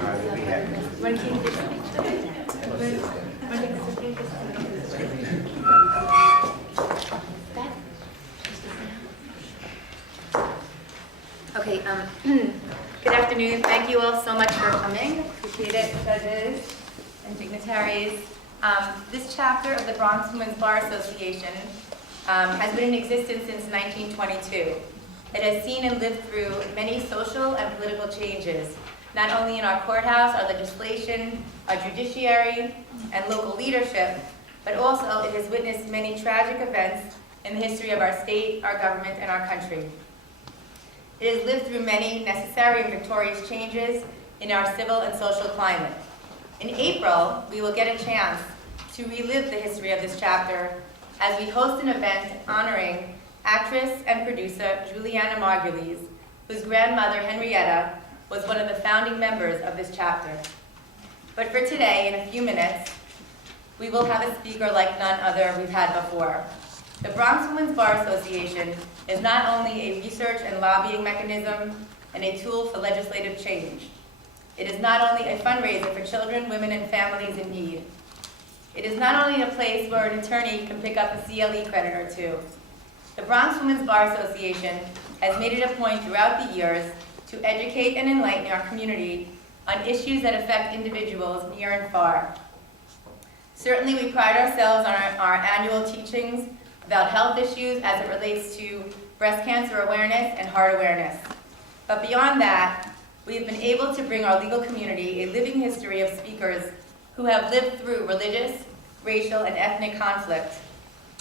Okay, good afternoon. Thank you all so much for coming. Appreciate it, judges and dignitaries. This chapter of the Bronx Women's Bar Association has been in existence since 1922. It has seen and lived through many social and political changes, not only in our courthouse, our legislation, our judiciary, and local leadership, but also it has witnessed many tragic events in the history of our state, our government, and our country. It has lived through many necessary and victorious changes in our civil and social climate. In April, we will get a chance to relive the history of this chapter as we host an event honoring actress and producer Juliana Margulies, whose grandmother Henrietta was one of the founding members of this chapter. But for today, in a few minutes, we will have a speaker like none other we've had before. The Bronx Women's Bar Association is not only a research and lobbying mechanism and a tool for legislative change. It is not only a fundraiser for children, women, and families in need. It is not only a place where an attorney can pick up a CLE credit or two. The Bronx Women's Bar Association has made it a point throughout the years to educate and enlighten our community on issues that affect individuals near and far. Certainly, we pride ourselves on our annual teachings about health issues as it relates to breast cancer awareness and heart awareness. But beyond that, we have been able to bring our legal community a living history of speakers who have lived through religious, racial, and ethnic conflict.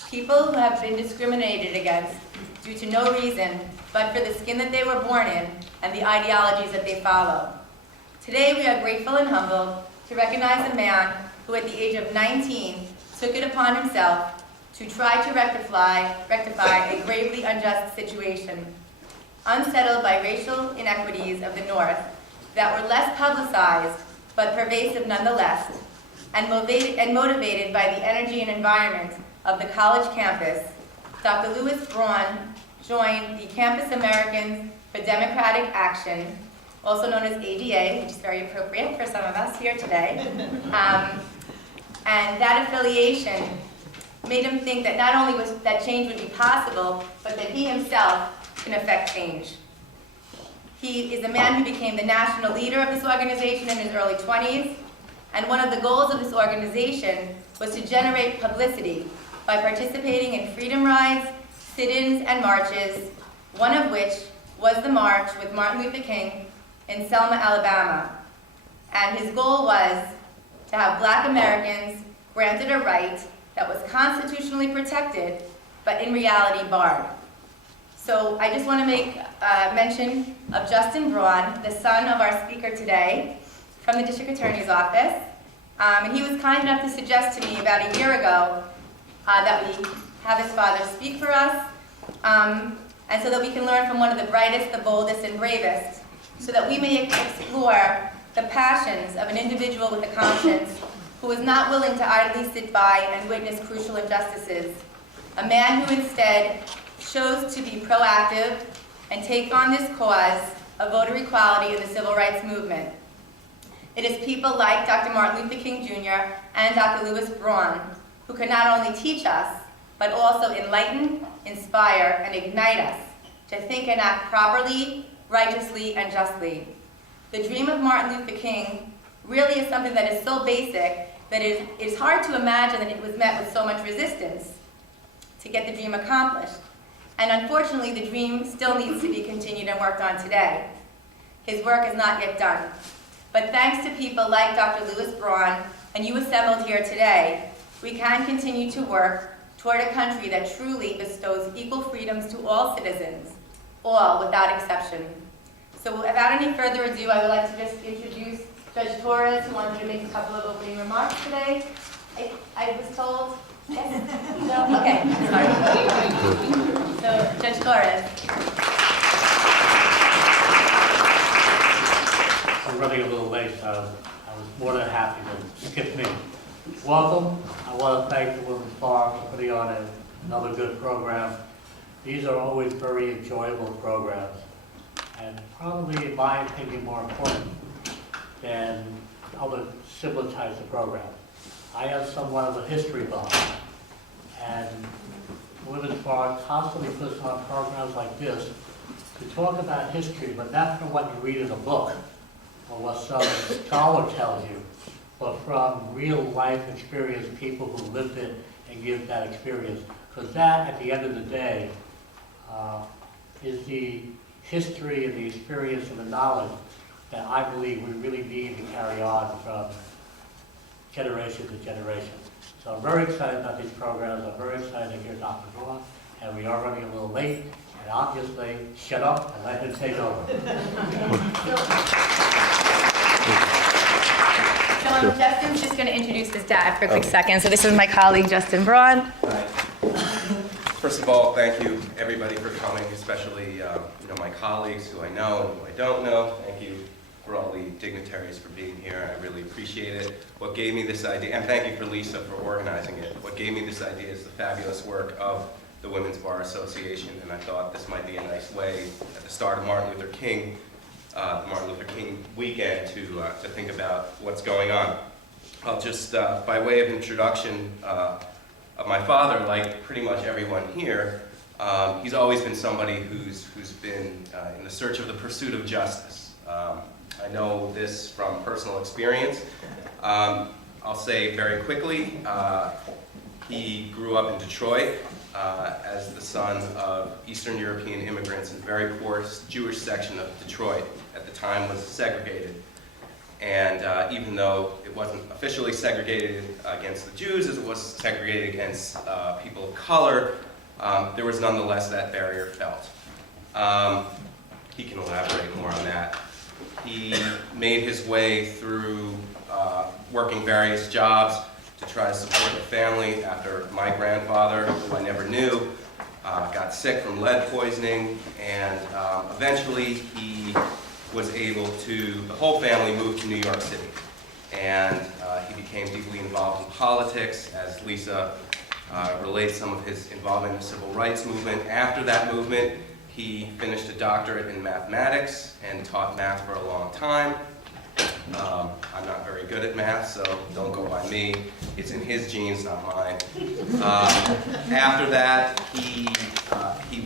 People who have been discriminated against due to no reason but for the skin that they were born in and the ideologies that they follow. Today, we are grateful and humbled to recognize a man who at the age of 19 took it upon himself to try to rectify a gravely unjust situation, unsettled by racial inequities of the North that were less publicized but pervasive nonetheless, and motivated by the energy and environment of the college campus. Dr. Louis Braun joined the Campus Americans for Democratic Action, also known as ADA, which is very appropriate for some of us here today. And that affiliation made him think that not only was that change would be possible, but that he himself can affect change. He is a man who became the national leader of this organization in his early 20s, and one of the goals of this organization was to generate publicity by participating in freedom rides, sit-ins, and marches, one of which was the march with Martin Luther King in Selma, Alabama. And his goal was to have Black Americans granted a right that was constitutionally protected, but in reality barred. So I just want to make mention of Justin Braun, the son of our speaker today, from the District Attorney's Office. And he was kind enough to suggest to me about a year ago that we have his father speak for us, and so that we can learn from one of the brightest, the boldest, and bravest, so that we may explore the passions of an individual with a conscience who is not willing to idly sit by and witness crucial injustices, a man who instead chose to be proactive and take on this cause of voter equality in the civil rights movement. It is people like Dr. Martin Luther King Jr. and Dr. Louis Braun who can not only teach us, but also enlighten, inspire, and ignite us to think and act properly, righteously, and justly. The dream of Martin Luther King really is something that is so basic that it is hard to imagine that it was met with so much resistance to get the dream accomplished. And unfortunately, the dream still needs to be continued and worked on today. His work is not yet done. But thanks to people like Dr. Louis Braun and you assembled here today, we can continue to work toward a country that truly bestows equal freedoms to all citizens, all without exception. So without any further ado, I would like to just introduce Judge Torres, who wanted to make a couple of opening remarks today. I was told, yes? No? Okay, sorry. So, Judge Torres. I'm running a little late, so I was more than happy to skip me. Welcome. I want to thank the Women's Bar for putting on another good program. These are always very enjoyable programs, and probably, in my opinion, more important. than other similar types of programs. I am somewhat of a history buff, and the Women's Bar constantly puts on programs like this to talk about history, but not from what you read in a book or what some scholar tells you, but from real life experience, people who lived it and give that experience. Because that, at the end of the day, is the history and the experience and the knowledge that I believe we really need to carry on from generation to generation. So I'm very excited about these programs. I'm very excited to hear Dr. Braun, and we are running a little late, and obviously, shut up and let him take over. So Justin's just going to introduce his dad for a quick second. So this is my colleague, Justin Braun. Hi. First of all, thank you everybody for coming, especially my colleagues who I know and who I don't know. Thank you for all the dignitaries for being here. I really appreciate it. What gave me this idea, and thank you for Lisa for organizing it. What gave me this idea is the fabulous work of the Women's Bar Association, and I thought this might be a nice way at the start of the Martin Luther King weekend to think about what's going on. I'll just, by way of introduction of my father, like pretty much everyone here, he's always been somebody who's been in the search of the pursuit of justice. I know this from personal experience. I'll say very quickly, he grew up in Detroit as the son of Eastern European immigrants in a very poor Jewish section of Detroit. At the time was segregated. And even though it wasn't officially segregated against the Jews as it was segregated against people of color, there was nonetheless that barrier felt. He can elaborate more on that. He made his way through working various jobs to try to support the family after my grandfather, who I never knew, got sick from lead poisoning, and eventually he was able to, the whole family moved to New York City. And he became deeply involved in politics, as Lisa relates some of his involvement in the civil rights movement. After that movement, he finished a doctorate in mathematics and taught math for a long time. I'm not very good at math, so don't go by me. It's in his genes, not mine. After that, he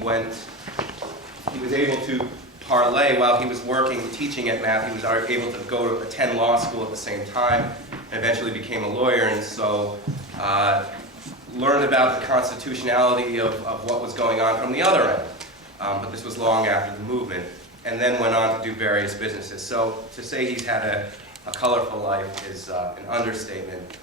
was able to parlay while he was working, teaching at math. He was able to go to attend law school at the same time, and eventually became a lawyer, and so learned about the constitutionality of what was going on from the other end. But this was long after the movement, and then went on to do various businesses. So to say he's had a colorful life is an understatement.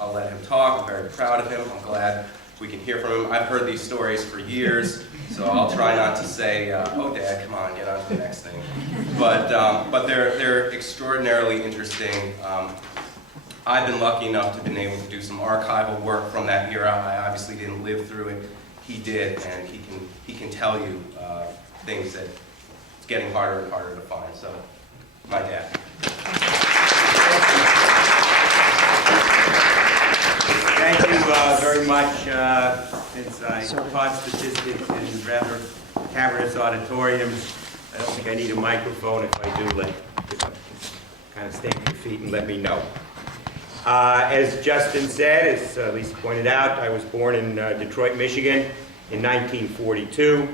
I'll let him talk. I'm very proud of him. I'm glad we can hear from him. I've heard these stories for years, so I'll try not to say, oh, Dad, come on, get on to the next thing. But they're extraordinarily interesting. I've been lucky enough to have been able to do some archival work from that era. I obviously didn't live through it. He did, and he can tell you things that it's getting harder and harder to find. So, my dad. Thank you very much. Since I taught statistics in rather cavernous auditoriums, I don't think I need a microphone. If I do, kind of stand your feet and let me know. As Justin said, as Lisa pointed out, I was born in Detroit, Michigan in 1942.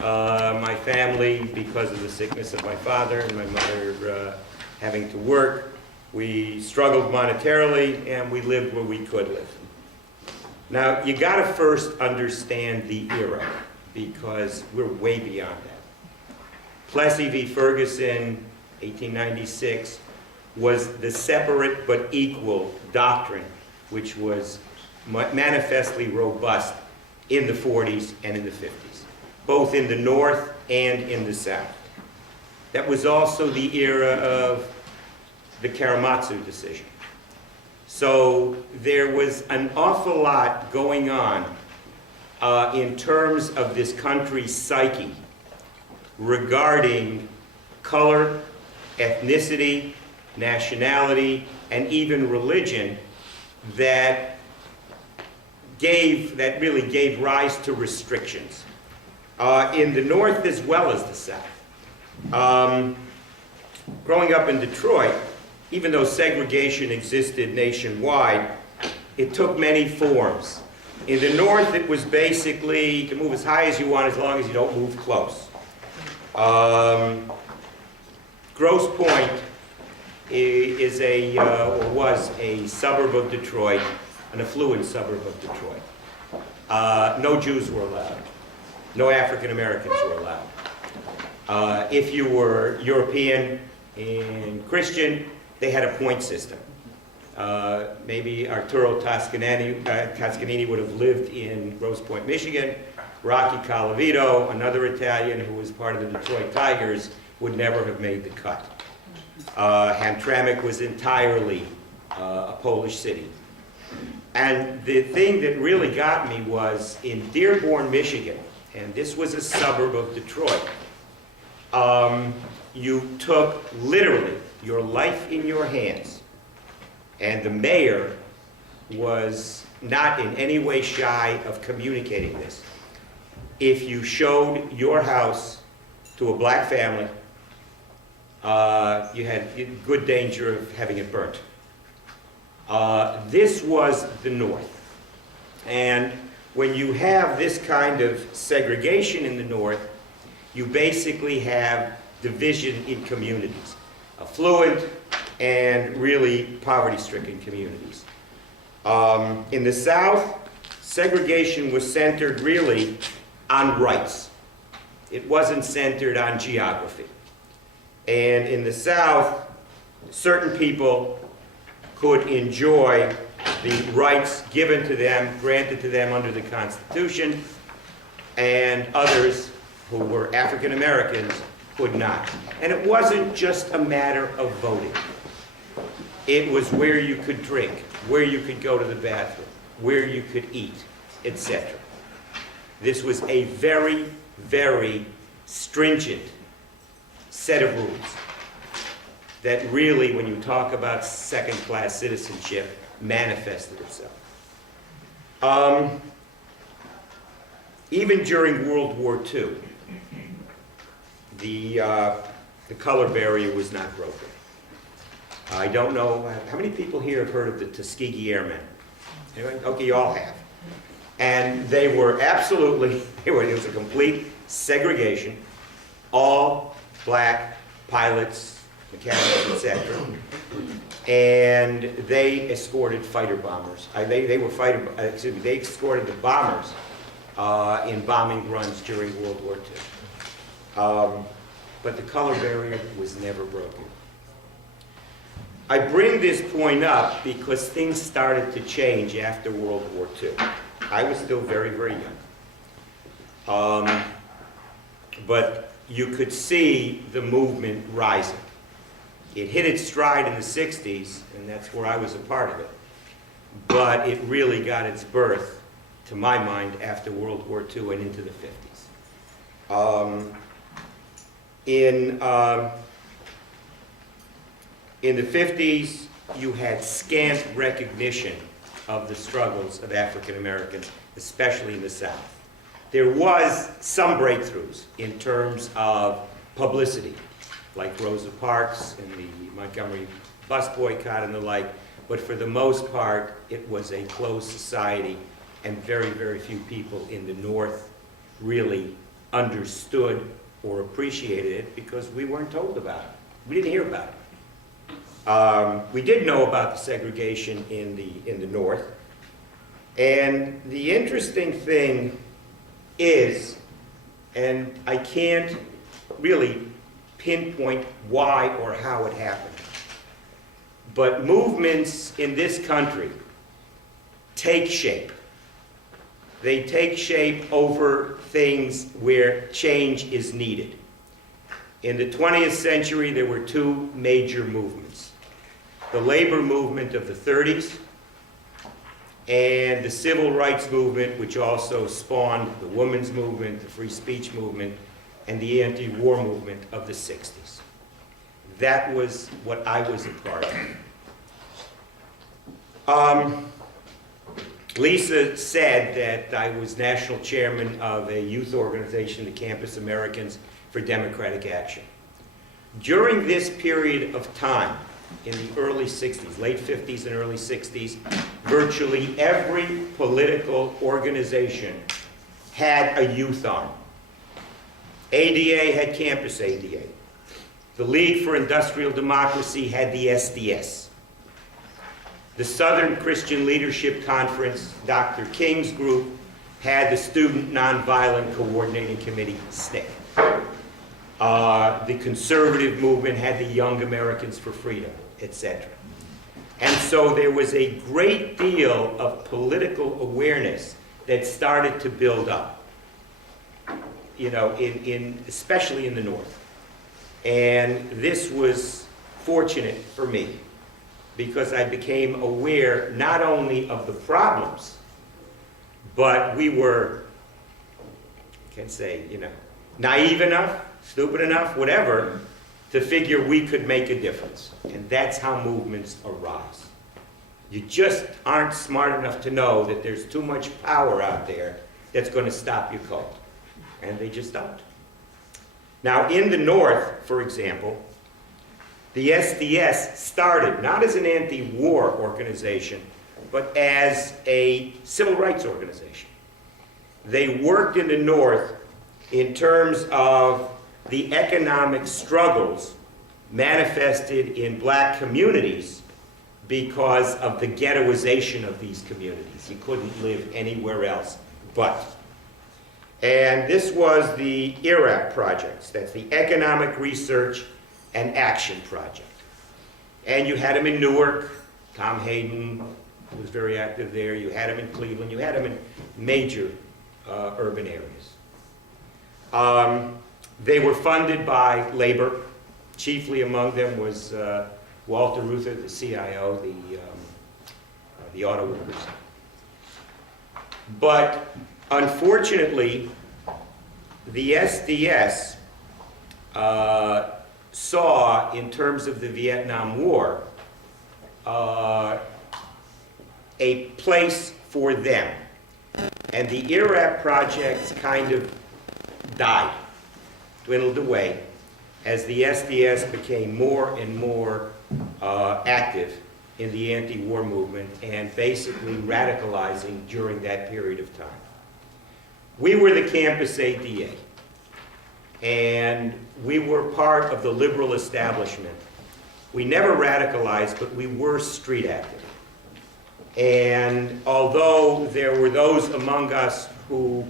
My family, because of the sickness of my father and my mother having to work, we struggled monetarily and we lived where we could live. Now, you got to first understand the era because we're way beyond that. Plessy v. Ferguson, 1896, was the separate but equal doctrine, which was manifestly robust in the 40s and in the 50s, both in the North and in the South. That was also the era of the Karamazov decision. So there was an awful lot going on in terms of this country's psyche regarding color, ethnicity, nationality, and even religion that really gave rise to restrictions in the North as well as the South. Growing up in Detroit, even though segregation existed nationwide, it took many forms. In the North, it was basically, you can move as high as you want as long as you don't move close. Grosse Pointe is or was a suburb of Detroit, an affluent suburb of Detroit. No Jews were allowed. No African Americans were allowed. If you were European and Christian, they had a point system. Maybe Arturo Toscanini would have lived in Grosse Pointe, Michigan. Rocky Colavito, another Italian who was part of the Detroit Tigers, would never have made the cut. Hamtramck was entirely a Polish city. And the thing that really got me was in Dearborn, Michigan, and this was a suburb of Detroit, you took literally your life in your hands. And the mayor was not in any way shy of communicating this. If you showed your house to a black family, you had good danger of having it burnt. This was the North. And when you have this kind of segregation in the North, you basically have division in communities. Affluent and really poverty-stricken communities. In the South, segregation was centered really on rights. It wasn't centered on geography. And in the South, certain people could enjoy the rights given to them, granted to them under the Constitution, and others who were African Americans could not. And it wasn't just a matter of voting. It was where you could drink, where you could go to the bathroom, where you could eat, etc. This was a very, very stringent set of rules that really, when you talk about second-class citizenship, manifested itself. Even during World War II, the color barrier was not broken. I don't know, how many people here have heard of the Tuskegee Airmen? Anyway? Okay, you all have. And they were absolutely, it was a complete segregation, all black pilots, mechanics, etc. And they escorted fighter bombers. They escorted the bombers in bombing runs during World War II. But the color barrier was never broken. I bring this point up because things started to change after World War II. I was still very, very young. But you could see the movement rising. It hit its stride in the 60s, and that's where I was a part of it. But it really got its birth, to my mind, after World War II and into the 50s. In the 50s, you had scant recognition of the struggles of African Americans, especially in the South. There was some breakthroughs in terms of publicity, like Rosa Parks and the Montgomery bus boycott and the like, but for the most part, it was a closed society, and very, very few people in the North really understood or appreciated it because we weren't told about it. We didn't hear about it. We did know about the segregation in the North, and the interesting thing is, and I can't really pinpoint why or how it happened, but movements in this country take shape. They take shape over things where change is needed. In the 20th century, there were two major movements. The labor movement of the 30s and the civil rights movement, which also spawned the women's movement, the free speech movement, and the anti-war movement of the 60s. That was what I was a part of. Lisa said that I was national chairman of a youth organization, the Campus Americans for Democratic Action. During this period of time, in the early 60s, late 50s and early 60s, virtually every political organization had a youth arm. ADA had Campus ADA. The League for Industrial Democracy had the SDS. The Southern Christian Leadership Conference, Dr. King's group, had the Student Nonviolent Coordinating Committee, SNCC. The conservative movement had the Young Americans for Freedom, etc. And so there was a great deal of political awareness that started to build up, you know, especially in the North. And this was fortunate for me because I became aware not only of the problems, but we were, I can't say, you know, naive enough, stupid enough, whatever, to figure we could make a difference. And that's how movements arise. You just aren't smart enough to know that there's too much power out there that's going to stop your cult. And they just don't. Now, in the North, for example, the SDS started not as an anti-war organization, but as a civil rights organization. They worked in the North in terms of the economic struggles manifested in black communities because of the ghettoization of these communities. You couldn't live anywhere else but. And this was the ERAP projects. That's the Economic Research and Action Project. And you had them in Newark. Tom Hayden was very active there. You had them in Cleveland. You had them in major urban areas. They were funded by labor. Chiefly among them was Walter Reuther, the CIO, the auto workers. But unfortunately, the SDS saw, in terms of the Vietnam War, a place for them. And the ERAP projects kind of died, dwindled away, as the SDS became more and more active in the anti-war movement and basically radicalizing during that period of time. We were the Campus ADA, and we were part of the liberal establishment. We never radicalized, but we were street active. And although there were those among us who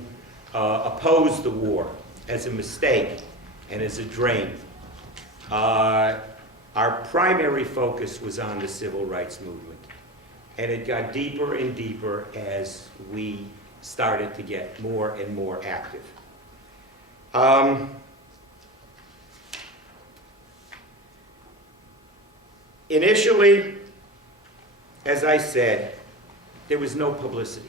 opposed the war as a mistake and as a drain, our primary focus was on the civil rights movement. And it got deeper and deeper as we started to get more and more active. Initially, as I said, there was no publicity.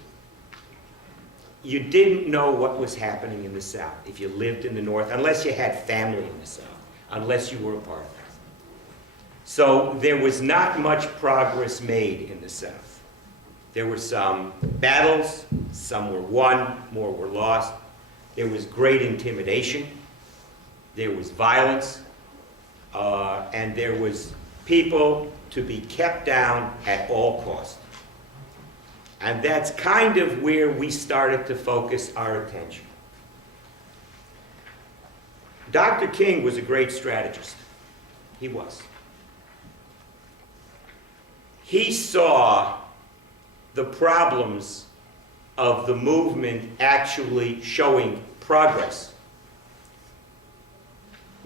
You didn't know what was happening in the South if you lived in the North, unless you had family in the South, unless you were a part of it. So there was not much progress made in the South. There were some battles, some were won, more were lost. There was great intimidation. There was violence. And there was people to be kept down at all costs. And that's kind of where we started to focus our attention. Dr. King was a great strategist. He was. He saw the problems of the movement actually showing progress,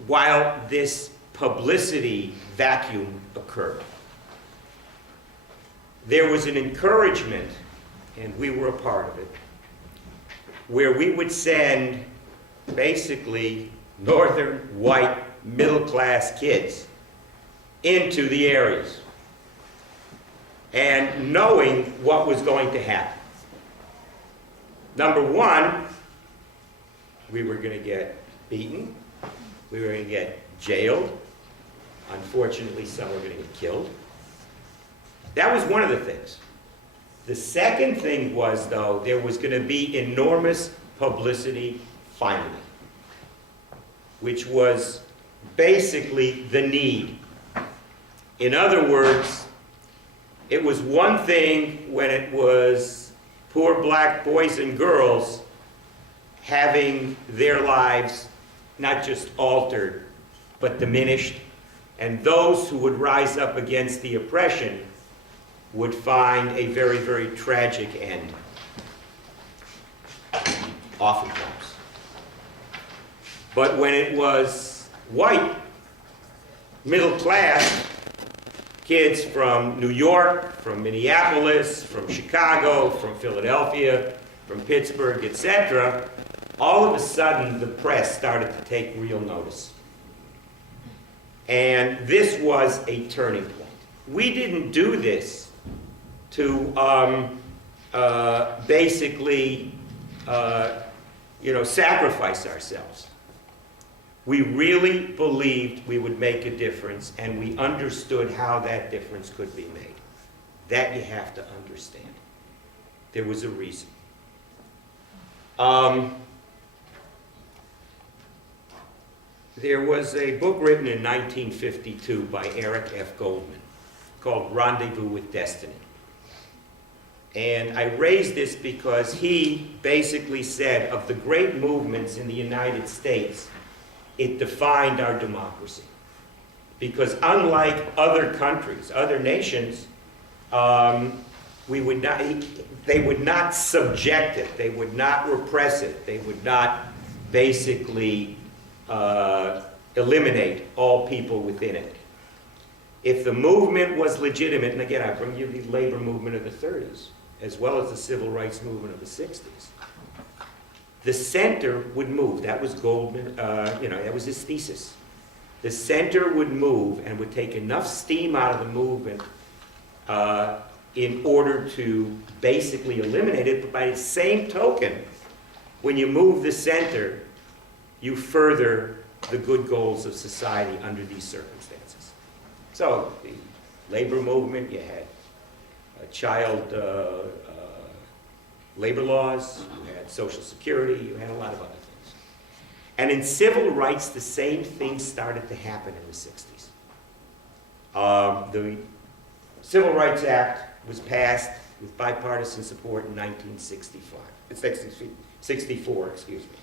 while this publicity vacuum occurred. There was an encouragement, and we were a part of it, where we would send basically northern white middle-class kids into the areas, and knowing what was going to happen. Number one, we were going to get beaten, we were going to get jailed, unfortunately some were going to get killed. That was one of the things. The second thing was, though, there was going to be enormous publicity finally, which was basically the need. In other words, it was one thing when it was poor black boys and girls having their lives not just altered, but diminished, and those who would rise up against the oppression would find a very, very tragic end, oftentimes. But when it was white, middle class kids from New York, from Minneapolis, from Chicago, from Philadelphia, from Pittsburgh, etc., all of a sudden the press started to take real notice. And this was a turning point. We didn't do this to basically sacrifice ourselves. We really believed we would make a difference, and we understood how that difference could be made. That you have to understand. There was a reason. There was a book written in 1952 by Eric F. Goldman called Rendezvous with Destiny. And I raise this because he basically said of the great movements in the United States, it defined our democracy. Because unlike other countries, other nations, they would not subject it, they would not repress it, they would not basically eliminate all people within it. If the movement was legitimate, and again I bring you the labor movement of the 30s, as well as the civil rights movement of the 60s, the center would move. That was Goldman, that was his thesis. The center would move and would take enough steam out of the movement in order to basically eliminate it. But by the same token, when you move the center, you further the good goals of society under these circumstances. So the labor movement, you had child labor laws, you had Social Security, you had a lot of other things. And in civil rights, the same thing started to happen in the 60s. The Civil Rights Act was passed with bipartisan support in 1964, excuse me.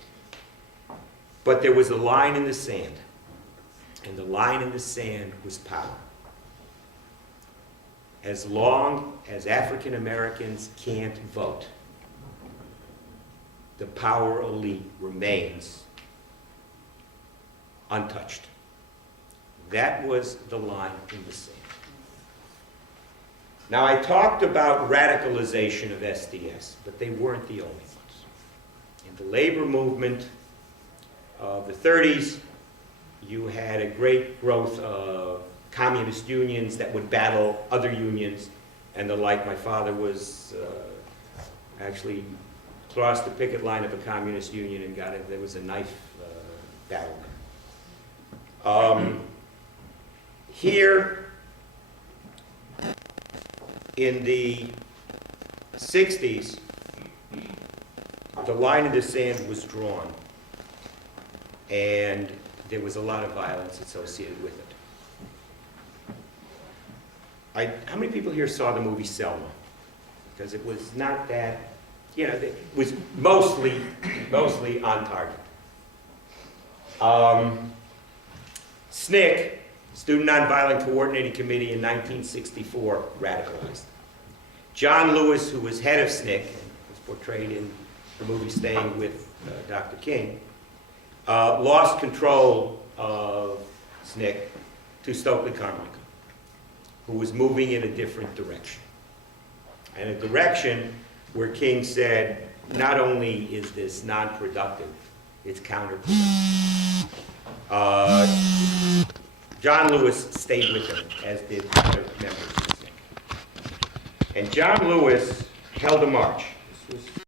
But there was a line in the sand, and the line in the sand was power. As long as African Americans can't vote, the power elite remains untouched. That was the line in the sand. Now, I talked about radicalization of SDS, but they weren't the only ones. In the labor movement of the 30s, you had a great growth of communist unions that would battle other unions and the like. My father was actually crossed the picket line of a communist union and got it. There was a knife battle. Here in the 60s, the line in the sand was drawn, and there was a lot of violence associated with it. How many people here saw the movie Selma? Because it was not that, it was mostly on target. SNCC, Student Nonviolent Coordinating Committee in 1964, radicalized. John Lewis, who was head of SNCC, was portrayed in the movie Staying with Dr. King, lost control of SNCC to Stokely Carmichael, who was moving in a different direction. And a direction where King said, not only is this non-productive, it's counterproductive. John Lewis stayed with him, as did other members of SNCC. And John Lewis held a march. This was